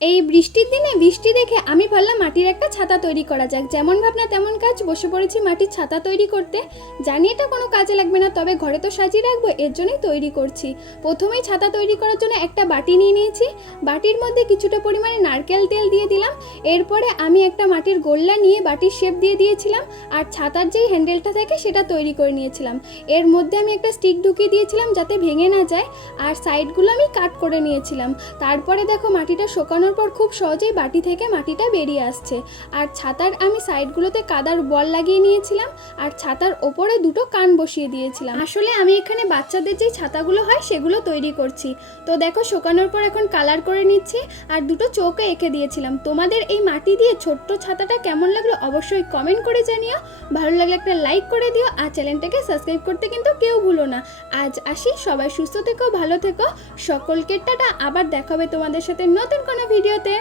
এই বৃষ্টির দিনে বৃষ্টি দেখে আমি ভাবলাম মাটির একটা ছাতা তৈরি করা যাক। যেমন ভাবনা তেমন কাজ, বসে পড়েছি মাটির ছাতা তৈরি করতে। জানি এটা কোনো কাজে লাগবে না, তবে ঘরে তো সাজিয়ে রাখবো, এর জন্যই তৈরি করছি। প্রথমেই ছাতা তৈরি করার জন্য একটা বাটি নিয়ে নিয়েছি। বাটির মধ্যে কিছুটা পরিমাণে নারকেল তেল দিয়ে দিলাম। এরপরে আমি একটা মাটির গোল্লা নিয়ে বাটির শেপ দিয়ে দিয়েছিলাম, আর ছাতার যেই হ্যান্ডেলটা থাকে সেটা তৈরি করে নিয়েছিলাম। এর মধ্যে আমি একটা স্টিক ঢুকিয়ে দিয়েছিলাম যাতে ভেঙে না যায়, আর সাইডগুলো আমি কাট করে নিয়েছিলাম। তারপরে দেখো মাটিটা শুকানোর পর খুব সহজেই বাটি থেকে মাটিটা বেরিয়ে আসছে। আর ছাতার আমি সাইডগুলোতে কাদার বল লাগিয়ে নিয়েছিলাম, আর ছাতার ওপরে দুটো কান বসিয়ে দিয়েছিলাম। আসলে আমি এখানে বাচ্চাদের যেই ছাতাগুলো হয় সেগুলো তৈরি করছি। তো দেখো শুকানোর পর এখন কালার করে নিচ্ছি, আর দুটো চোখে এঁকে দিয়েছিলাম। তোমাদের এই মাটি দিয়ে ছোট্ট ছাতাটা কেমন লাগলো অবশ্যই কমেন্ট করে জানিও। ভালো লাগলে একটা লাইক করে দিও, আর চ্যানেলটাকে সাবস্ক্রাইব করতে কিন্তু কেউ ভুলো না। আজ আসি, সবাই সুস্থ থেকো, ভালো থেকো, সকলকে টাটা। আবার দেখা হবে তোমাদের সাথে নতুন কোনো ভিডিওতে।